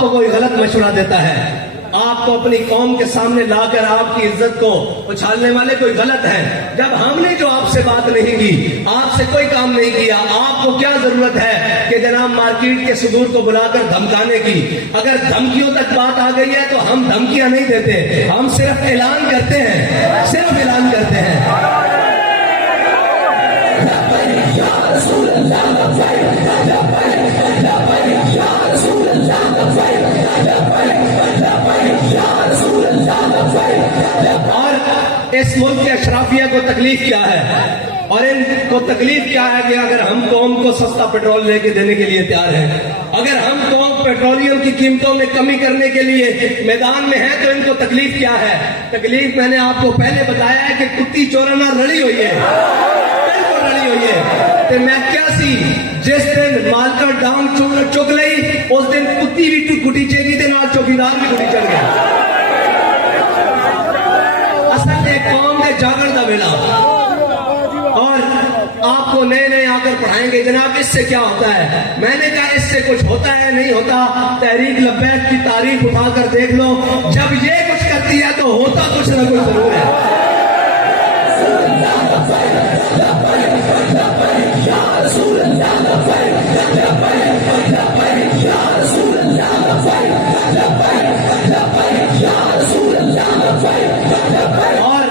کو کوئی غلط مشورہ دیتا ہے، آپ کو اپنی قوم کے سامنے لا کر آپ کی عزت کو اچھالنے والے کوئی غلط ہے، جب ہم نے جو آپ سے بات نہیں کی، آپ سے کوئی کام نہیں کیا، آپ کو کیا ضرورت ہے کہ جناب مارکیٹ کے صدور کو بلا کر دھمکانے کی؟ اگر دھمکیوں تک بات آ گئی ہے تو ہم دھمکیاں نہیں دیتے، ہم صرف اعلان کرتے ہیں، صرف اعلان کرتے ہیں۔ اور اس ملک کے اشرافیہ کو تکلیف کیا ہے، اور ان کو تکلیف کیا ہے کہ اگر ہم قوم کو سستا پیٹرول لے کے دینے کے لیے تیار ہیں، اگر ہم قوم پیٹرولیم کی قیمتوں میں کمی کرنے کے لیے میدان میں ہیں، تو ان کو تکلیف کیا ہے؟ تکلیف میں نے آپ کو پہلے بتایا ہے کہ کتی چورنا لڑی ہوئی ہے، بالکل لڑی ہوئی ہے۔ تو میں کیا سی جس دن مالکا ڈانگ چک لئی، اس دن کتی بھی گٹی چیگی تے نال چوکیدار بھی گٹی چڑھ گیا۔ اصل ایک قوم کے جاگن دا ویلا، اور آپ کو نئے نئے آ کر پڑھائیں گے جناب اس سے کیا ہوتا ہے۔ میں نے کہا اس سے کچھ ہوتا ہے نہیں ہوتا، تحریک لبیک کی تعریف اٹھا کر دیکھ لو، جب یہ کچھ کرتی ہے تو ہوتا کچھ نہ کچھ ضرور ہے۔ اور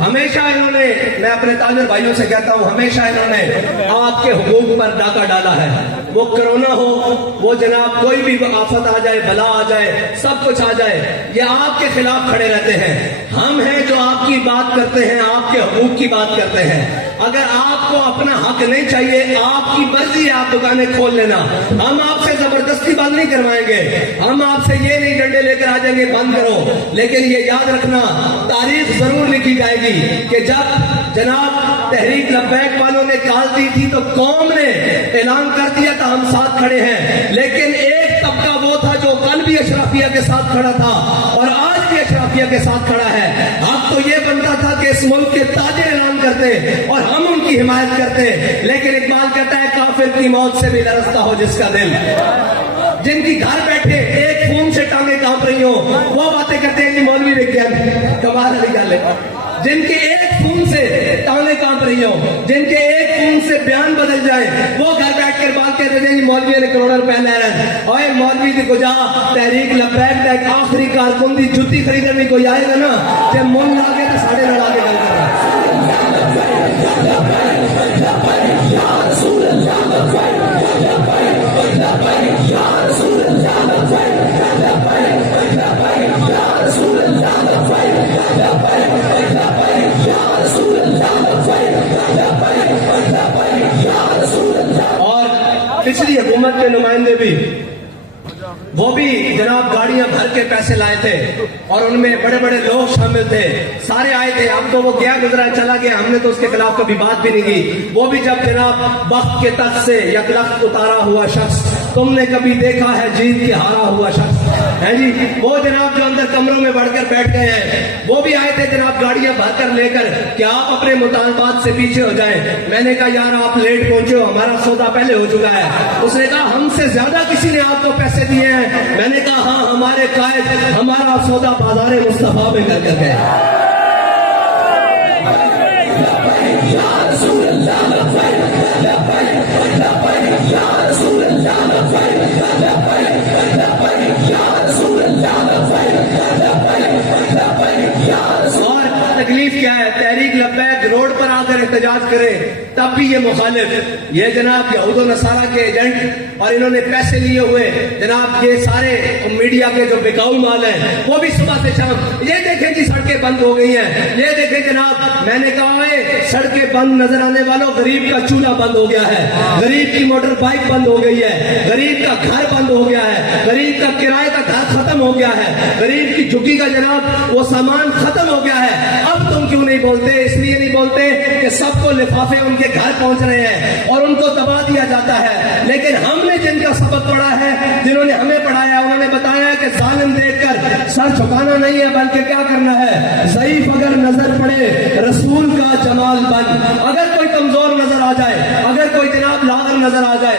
ہمیشہ انہوں نے، میں اپنے تاجر بھائیوں سے کہتا ہوں، ہمیشہ انہوں نے آپ کے حقوق پر ڈاکہ ڈالا ہے، وہ کرونا ہو، وہ جناب کوئی بھی آفت آ جائے، بلا آ جائے، سب کچھ آ جائے، یہ آپ کے خلاف کھڑے رہتے ہیں۔ ہم ہیں جو آپ کی بات کرتے ہیں، آپ کے حقوق کی بات کرتے ہیں۔ اگر آپ کو اپنا حق نہیں چاہیے، آپ کی مرضی ہے، آپ دکانیں کھول لینا، ہم آپ سے زبردستی بند نہیں کروائیں گے، ہم آپ سے یہ نہیں ڈنڈے لے کر آ جائیں گے بند کرو، لیکن یہ یاد رکھنا تاریخ ضرور لکھی جائے گی کہ جب جناب تحریک لبیک والوں نے کال دی تھی تو قوم نے اعلان کر دیا تھا ہم ساتھ کھڑے ہیں، لیکن ایک طبقہ وہ تھا جو کل بھی اشرافیہ کے ساتھ کھڑا تھا اور آج بھی اشرافیہ کے ساتھ کھڑا ہے۔ اب تو یہ بنتا تھا کہ اس ملک کے تاجر اعلان کرتے اور ہم ان کی حمایت کرتے، لیکن اقبال کہتا ہے کافر کی موت سے بھی لرزتا ہو جس کا دل۔ جن کی گھر بیٹھے ایک فون سے ٹانگیں کانپ رہی ہوں، وہ باتیں کرتے ہیں کہ مولوی وگیان، کمال والی گل ہے۔ جن کے ایک فون سے ٹانگیں کانپ رہی ہوں، جن کے ایک فون سے بیان بدل جائیں، وہ گھر بیٹھ کر بات کہتے ہیں کہ مولوی نے کروڑوں روپے لے رہے ہیں۔ اوے مولوی دی کو جا تحریک لبیک کا ایک آخری کارکن دی جوتی خریدنے میں کوئی آئے گا نا، جب من لا کے تو ساڑھے لڑا کے گل کر رہا ہے۔ اور پچھلی حکومت کے نمائندے بھی، وہ بھی جناب گاڑیاں بھر کے پیسے لائے تھے اور ان میں بڑے بڑے لوگ شامل تھے، سارے آئے تھے۔ اب تو وہ گیا گزرا چلا گیا، ہم نے تو اس کے خلاف کبھی بات بھی نہیں کی۔ وہ بھی جب جناب وقت کے تخت سے یکلخت اتارا ہوا شخص، تم نے کبھی دیکھا ہے جیت کے ہارا ہوا شخص ہے جی، وہ جناب جو اندر کمروں میں بڑھ کر بیٹھ گئے ہیں، وہ بھی آئے تھے جناب گاڑیاں بھر کر لے کر کہ آپ اپنے مطالبات سے پیچھے ہو جائیں۔ میں نے کہا یار آپ لیٹ پہنچے ہو، ہمارا سودا پہلے ہو چکا ہے۔ اس نے کہا ہم سے زیادہ کسی نے آپ کو پیسے دیے ہیں۔ میں نے کہا ہاں ہمارے قائد ہمارا سودا بازار مصطفیٰ میں کر کر گئے۔ اور تکلیف کیا ہے؟ تحریک لبیک روڈ پر آ کر احتجاج کرے تب بھی یہ مخالف، یہ جناب یہود و نصارہ کے ایجنٹ، اور انہوں نے پیسے لیے ہوئے جناب یہ سارے میڈیا کے جو بکاؤ مال ہیں، وہ بھی صبح سے شام، یہ دیکھیں جی سڑکیں بند ہو گئی ہیں، یہ دیکھیں جناب، میں نے کہا ہے سڑکیں بند نظر آنے والوں، غریب کا چولہا بند ہو گیا ہے، غریب کی موٹر بائک بند ہو گئی ہے، غریب کا گھر بند ہو گیا ہے، غریب کا کرائے کا گھر ختم ہو گیا ہے، غریب کی جھگی کا جناب وہ سامان ختم ہو گیا ہے۔ اب تم کیوں نہیں بولتے؟ اس لیے نہیں بولتے کہ سب کو لفافے ان کے گھر پہنچ رہے ہیں اور ان کو دبا دیا جاتا ہے، لیکن ہم نے جن کا سبق پڑھا ہے، جنہوں نے ہمیں پڑھایا، انہوں نے بتایا کہ ظالم دیکھ کر سر جھکانا نہیں ہے بلکہ کیا کرنا ہے، ضعیف اگر نظر پڑے رسول کا جمال بن، اگر کوئی کمزور نظر آ جائے، اگر کوئی جناب لاغر نظر آ جائے،